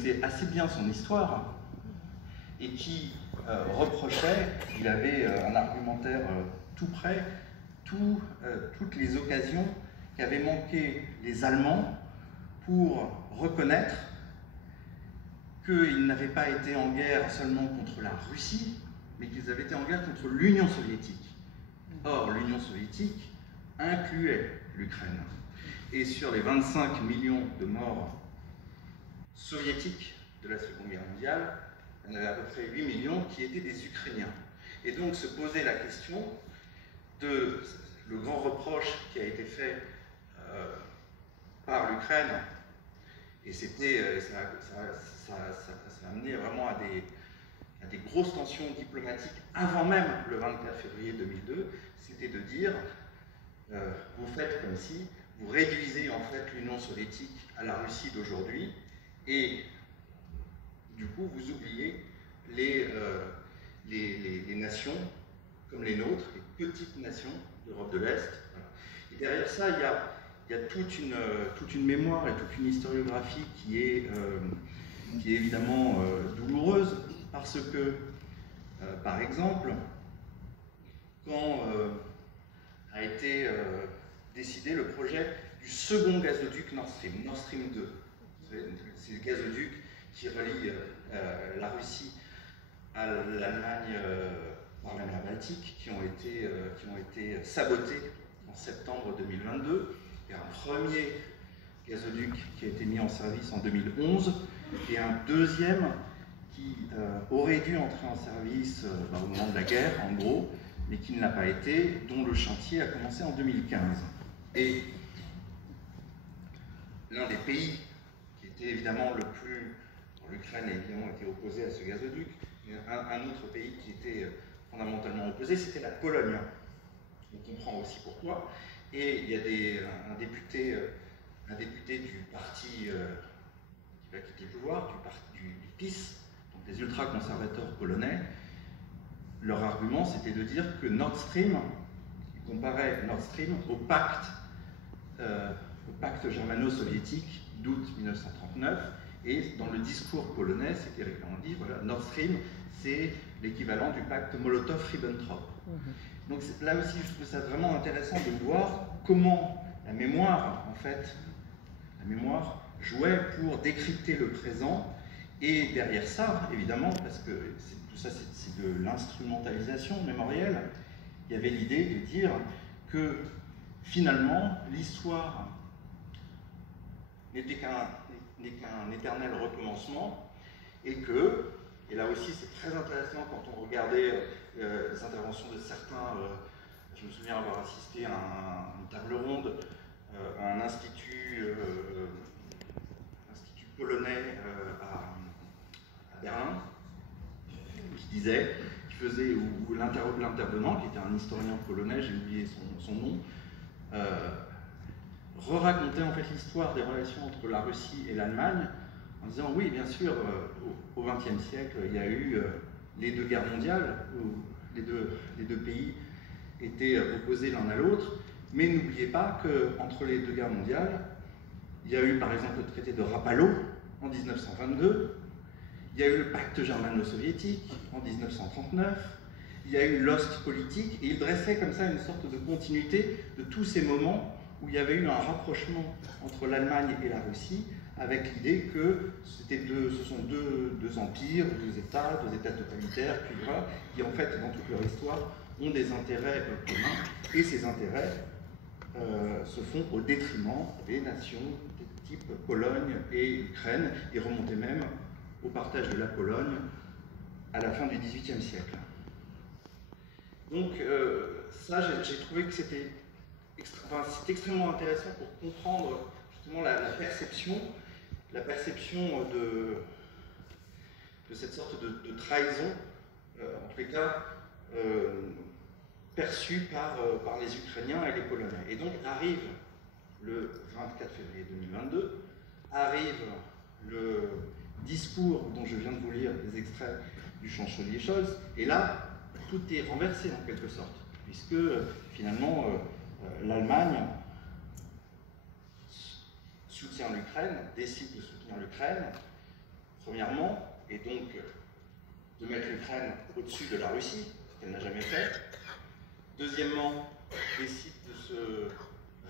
C'est assez bien son histoire et qui reprochait, il avait un argumentaire tout prêt, toutes les occasions qu'avaient manqué les Allemands pour reconnaître qu'ils n'avaient pas été en guerre seulement contre la Russie, mais qu'ils avaient été en guerre contre l'Union soviétique. Or, l'Union soviétique incluait l'Ukraine. Et sur les 25 millions de morts soviétiques de la Seconde Guerre mondiale, il y en avait à peu près 8 millions qui étaient des Ukrainiens. Et donc se posait la question de le grand reproche qui a été fait par l'Ukraine, et c'était, ça a amené vraiment à des grosses tensions diplomatiques avant même le 24 février 2002, c'était de dire vous faites comme si vous réduisez en fait l'Union soviétique à la Russie d'aujourd'hui, et du coup vous oubliez les nations comme les nôtres, les petites nations d'Europe de l'Est. Voilà. Et derrière ça, il y a toute une mémoire et toute une historiographie qui est évidemment douloureuse, parce que, par exemple, quand a été décidé le projet du second gazoduc Nord Stream 2, c'est le gazoduc qui relie la Russie à l'Allemagne par la mer Baltique, qui ont été sabotés en septembre 2022. Il y a un premier gazoduc qui a été mis en service en 2011 et un deuxième qui aurait dû entrer en service au moment de la guerre, en gros, mais qui ne l'a pas été, dont le chantier a commencé en 2015. Et l'un des pays qui était évidemment le plus... L'Ukraine a évidemment été opposée à ce gazoduc, mais un autre pays qui était fondamentalement opposé, c'était la Pologne. On comprend aussi pourquoi. Et il y a un député du parti qui va quitter le pouvoir, du PiS, donc des ultra-conservateurs polonais. Leur argument, c'était de dire que Nord Stream, ils comparaient Nord Stream au pacte germano-soviétique d'août 1939. Et dans le discours polonais, c'était on dit, voilà, Nord Stream, c'est l'équivalent du pacte Molotov-Ribbentrop. Donc là aussi, je trouve ça vraiment intéressant de voir comment la mémoire, en fait, la mémoire jouait pour décrypter le présent. Et derrière ça, évidemment, parce que tout ça, c'est de l'instrumentalisation mémorielle, il y avait l'idée de dire que finalement, l'histoire n'était qu'un éternel recommencement, et que, et là aussi c'est très intéressant quand on regardait les interventions de certains, je me souviens avoir assisté à une table ronde à un institut polonais à Berlin, qui disait, où l'intervenant, qui était un historien polonais, j'ai oublié son nom, re-raconter en fait l'histoire des relations entre la Russie et l'Allemagne en disant oui, bien sûr, au XXe siècle, il y a eu les deux guerres mondiales où les deux pays étaient opposés l'un à l'autre, mais n'oubliez pas qu'entre les deux guerres mondiales, il y a eu par exemple le traité de Rapallo en 1922, il y a eu le pacte germano-soviétique en 1939, il y a eu l'Ostpolitik, et il dressait comme ça une sorte de continuité de tous ces moments où il y avait eu un rapprochement entre l'Allemagne et la Russie, avec l'idée que ce sont deux empires, deux États totalitaires, puis voilà, qui en fait, dans toute leur histoire, ont des intérêts communs, et ces intérêts se font au détriment des nations de type Pologne et Ukraine, et remontaient même au partage de la Pologne à la fin du XVIIIe siècle. Donc ça, j'ai trouvé que c'était extrêmement intéressant pour comprendre justement la perception de cette sorte de trahison, en tous les cas perçue par les Ukrainiens et les Polonais. Et donc arrive le 24 février 2022, arrive le discours dont je viens de vous lire des extraits du chancelier Scholz, et là, tout est renversé en quelque sorte, puisque finalement l'Allemagne soutient l'Ukraine, décide de soutenir l'Ukraine, premièrement, est donc de mettre l'Ukraine au-dessus de la Russie, ce qu'elle n'a jamais fait. Deuxièmement, décide de se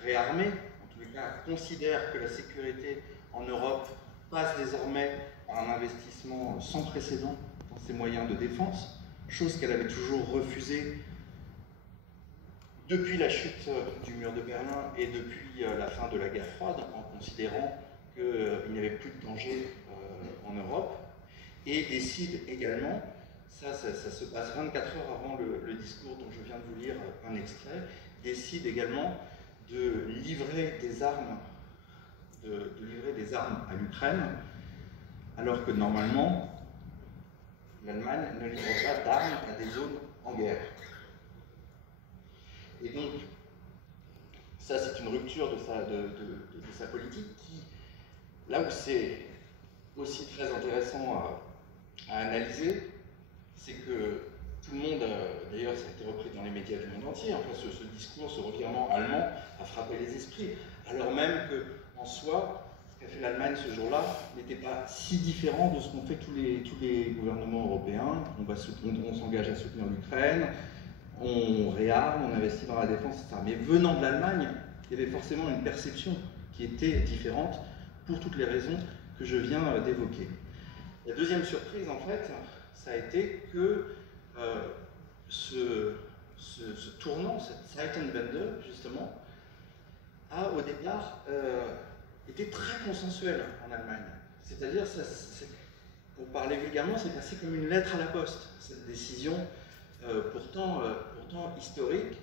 réarmer, en tous les cas considère que la sécurité en Europe passe désormais par un investissement sans précédent dans ses moyens de défense, chose qu'elle avait toujours refusée depuis la chute du mur de Berlin et depuis la fin de la guerre froide, en considérant qu'il n'y avait plus de danger en Europe, et décide également, ça se passe 24 heures avant le discours dont je viens de vous lire un extrait, décide également de livrer des armes, à l'Ukraine, alors que normalement, l'Allemagne ne livre pas d'armes à des zones en guerre. Et donc, ça c'est une rupture de sa politique qui, là où c'est aussi très intéressant à analyser, c'est que tout le monde, d'ailleurs ça a été repris dans les médias du monde entier, enfin ce discours, ce revirement allemand a frappé les esprits, alors même qu'en soi, ce qu'a fait l'Allemagne ce jour-là n'était pas si différent de ce qu'ont fait tous les gouvernements européens. On s'engage à soutenir l'Ukraine, on réarme, on investit dans la défense, etc. Mais venant de l'Allemagne, il y avait forcément une perception qui était différente pour toutes les raisons que je viens d'évoquer. La deuxième surprise, en fait, ça a été que ce tournant, cette Zeitenwende, justement, a au départ été très consensuel en Allemagne. C'est-à-dire, pour parler vulgairement, c'est passé comme une lettre à la poste, cette décision pourtant historique.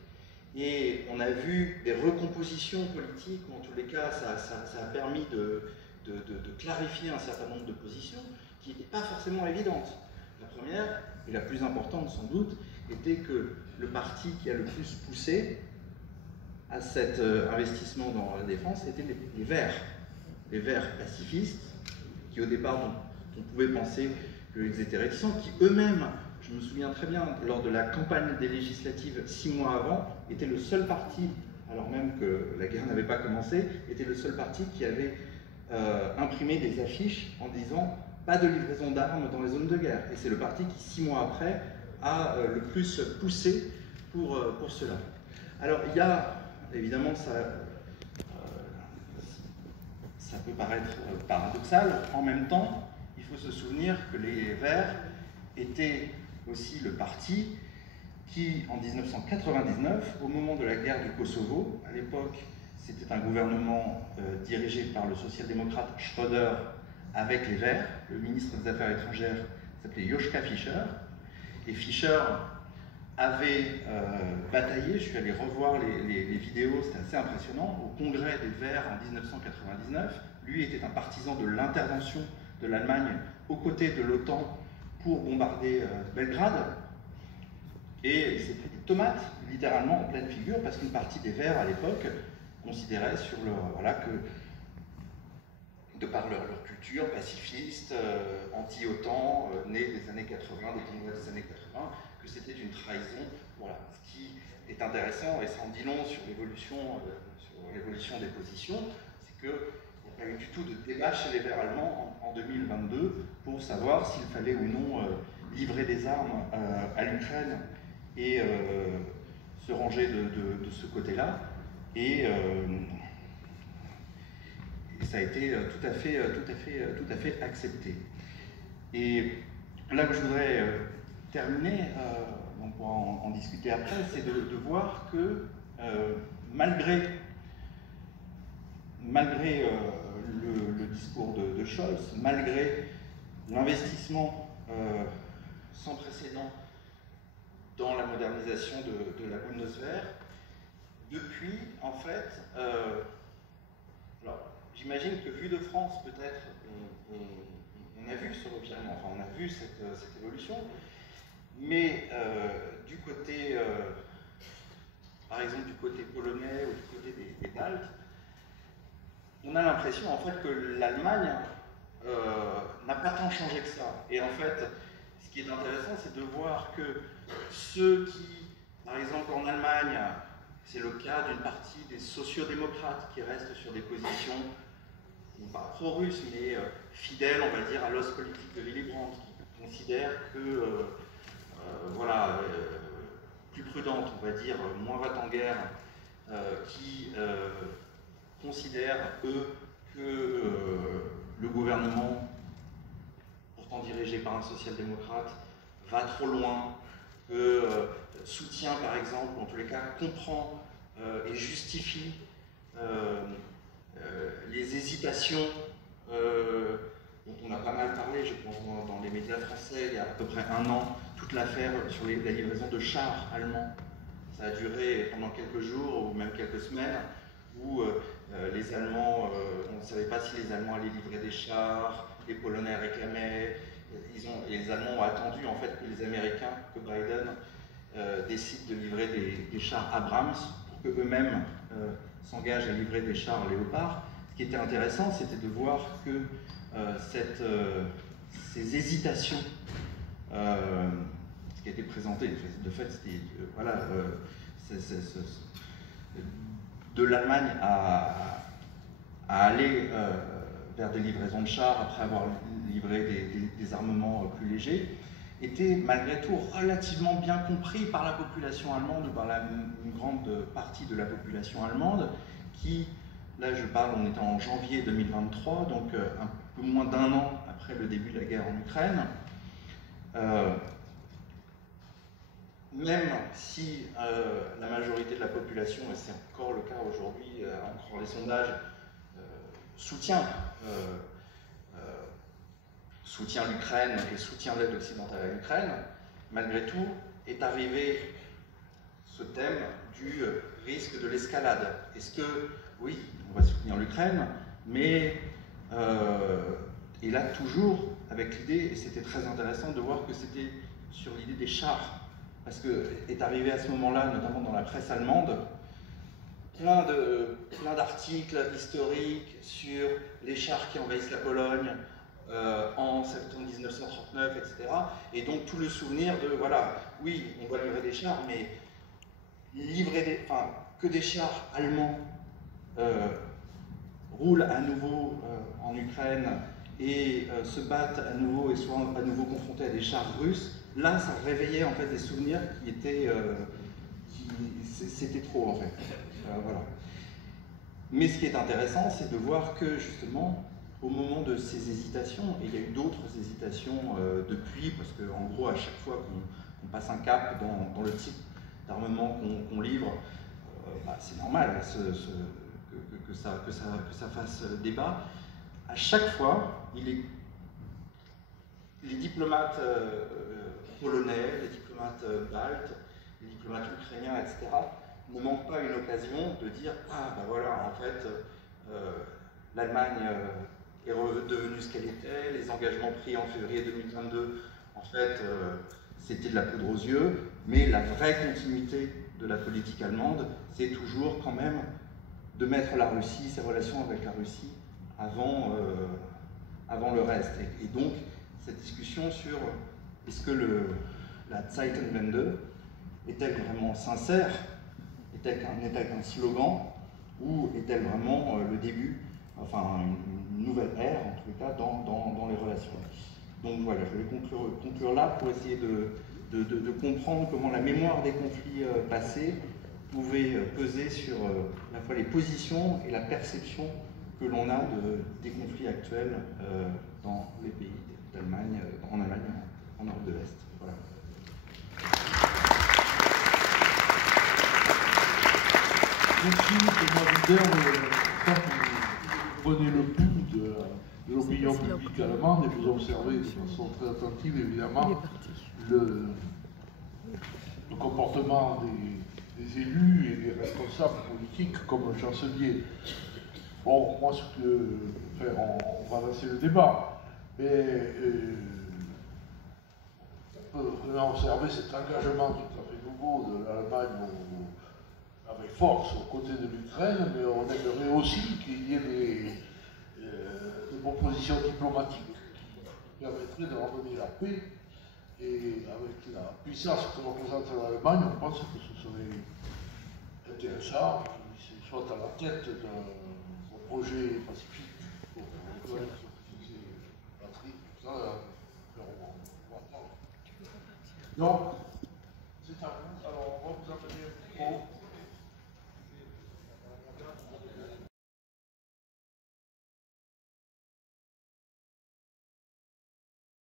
Et on a vu des recompositions politiques, ou en tous les cas, ça a permis de clarifier un certain nombre de positions qui n'étaient pas forcément évidentes. La première, et la plus importante sans doute, était que le parti qui a le plus poussé à cet investissement dans la défense était les Verts. Les Verts pacifistes, qui au départ on pouvait penser qu'ils étaient réticents, qui eux-mêmes, je me souviens très bien, lors de la campagne des législatives 6 mois avant, était le seul parti, alors même que la guerre n'avait pas commencé, était le seul parti qui avait imprimé des affiches en disant « pas de livraison d'armes dans les zones de guerre ». Et c'est le parti qui, 6 mois après, a le plus poussé pour cela. Alors il y a, évidemment, ça peut paraître paradoxal, en même temps, il faut se souvenir que les Verts étaient aussi le parti qui, en 1999, au moment de la guerre du Kosovo, à l'époque, c'était un gouvernement dirigé par le social-démocrate Schröder avec les Verts, le ministre des Affaires étrangères s'appelait Joschka Fischer, et Fischer avait bataillé, je suis allé revoir les vidéos, c'était assez impressionnant, au congrès des Verts en 1999. Lui était un partisan de l'intervention de l'Allemagne aux côtés de l'OTAN pour bombarder Belgrade. Et il s'est pris des tomates, littéralement, en pleine figure, parce qu'une partie des Verts, à l'époque, considérait sur que, de par leur culture pacifiste, anti-OTAN, née des années 80, des congrès des années 80, que c'était une trahison. Voilà. Ce qui est intéressant, et ça en dit long sur l'évolution des positions, c'est qu'il n'y a pas eu du tout de débat chez les Verts allemands en 2022 pour savoir s'il fallait ou non livrer des armes à l'Ukraine et se ranger de ce côté-là. Et ça a été tout à fait accepté. Et là où je voudrais terminer, on pourra en discuter après, c'est de voir que malgré le discours de Scholz, malgré l'investissement sans précédent dans la modernisation de la Bundeswehr, depuis, en fait, alors j'imagine que vu de France, peut-être, on a vu ce revirement, enfin on a vu cette évolution, mais du côté, par exemple du côté polonais ou du côté des Baltes, on a l'impression en fait que l'Allemagne n'a pas tant changé que ça. Et en fait, ce qui est intéressant, c'est de voir que ceux qui, par exemple en Allemagne, c'est le cas d'une partie des sociodémocrates qui restent sur des positions non pas pro-russe, mais fidèle, on va dire, à l'os politique de Willy Brandt, qui considère que, voilà, plus prudente, on va dire, moins va-t-en-guerre, qui considèrent, eux, que le gouvernement, pourtant dirigé par un social-démocrate, va trop loin, que soutient, par exemple, en tous les cas, comprend et justifie les hésitations dont on a pas mal parlé, je pense, dans les médias français, il y a à peu près un an, toute l'affaire sur la livraison de chars allemands. Ça a duré pendant quelques jours ou même quelques semaines, où les Allemands, on ne savait pas si les Allemands allaient livrer des chars, les Polonais réclamaient, et les Allemands ont attendu en fait que les Américains, que Biden décide de livrer des chars Abrams pour qu'eux-mêmes s'engagent à livrer des chars Léopard. Ce qui était intéressant, c'était de voir que ces hésitations, ce qui a été présenté, de fait, c'était voilà, de l'Allemagne à aller vers des livraisons de chars après avoir livré des armements plus légers, était malgré tout relativement bien compris par la population allemande, par une grande partie de la population allemande, qui, là je parle, on était en janvier 2023, donc un peu moins d'un an après le début de la guerre en Ukraine, même si la majorité de la population, et c'est encore le cas aujourd'hui, encore les sondages, soutient l'Ukraine et soutient l'aide occidentale à l'Ukraine, malgré tout est arrivé ce thème du risque de l'escalade. Est-ce que, oui, on va soutenir l'Ukraine, mais et là toujours avec l'idée, et c'était très intéressant de voir que c'était sur l'idée des chars, parce que est arrivé à ce moment-là, notamment dans la presse allemande, plein d'articles historiques sur les chars qui envahissent la Pologne en septembre 1939, etc. Et donc tout le souvenir de, voilà, oui, on va livrer des chars, mais que des chars allemands roulent à nouveau en Ukraine et se battent à nouveau et soient à nouveau confrontés à des chars russes, là ça réveillait en fait des souvenirs qui étaient... c'était trop en fait. Voilà. Mais ce qui est intéressant, c'est de voir que justement, au moment de ces hésitations, et il y a eu d'autres hésitations depuis, parce qu'en gros, à chaque fois qu'on passe un cap dans le type d'armement qu'on livre, bah, c'est normal que ça fasse débat. À chaque fois, les diplomates polonais, les diplomates baltes, les diplomates ukrainiens, etc., ne manquent pas une occasion de dire « Ah, ben voilà, en fait, l'Allemagne est redevenue ce qu'elle était, les engagements pris en février 2022, en fait, c'était de la poudre aux yeux, mais la vraie continuité de la politique allemande, c'est toujours quand même de mettre la Russie, ses relations avec la Russie, avant le reste. Et donc, cette discussion sur est-ce que la Zeitenwende est-elle vraiment sincère, n'est-elle qu'un slogan, ou est-elle vraiment le début, enfin une nouvelle ère, en tout cas, dans les relations. Donc voilà, je vais conclure là pour essayer de comprendre comment la mémoire des conflits passés pouvait peser sur à la fois les positions et la perception que l'on a des conflits actuels dans les pays d'Allemagne, en Allemagne, en Europe de l'Est. Voilà. Merci, Thomas Wider. Vous prenez le pouls de l'opinion publique allemande et vous observez de façon très attentive, évidemment, le comportement des élus et des responsables politiques comme le chancelier. Bon, moi, on va lancer le débat, mais on peut vraiment observer cet engagement tout à fait nouveau de l'Allemagne avec force aux côtés de l'Ukraine, mais on aimerait aussi qu'il y ait des propositions diplomatiques qui permettraient de ramener la paix. Et avec la puissance que représente l'Allemagne, on pense que ce serait intéressant qu'il soit à la tête d'un projet pacifique pour doit être fixé, Patrick, tout ça, on va attendre. Donc, c'est à vous. Alors, on va vous amener un micro.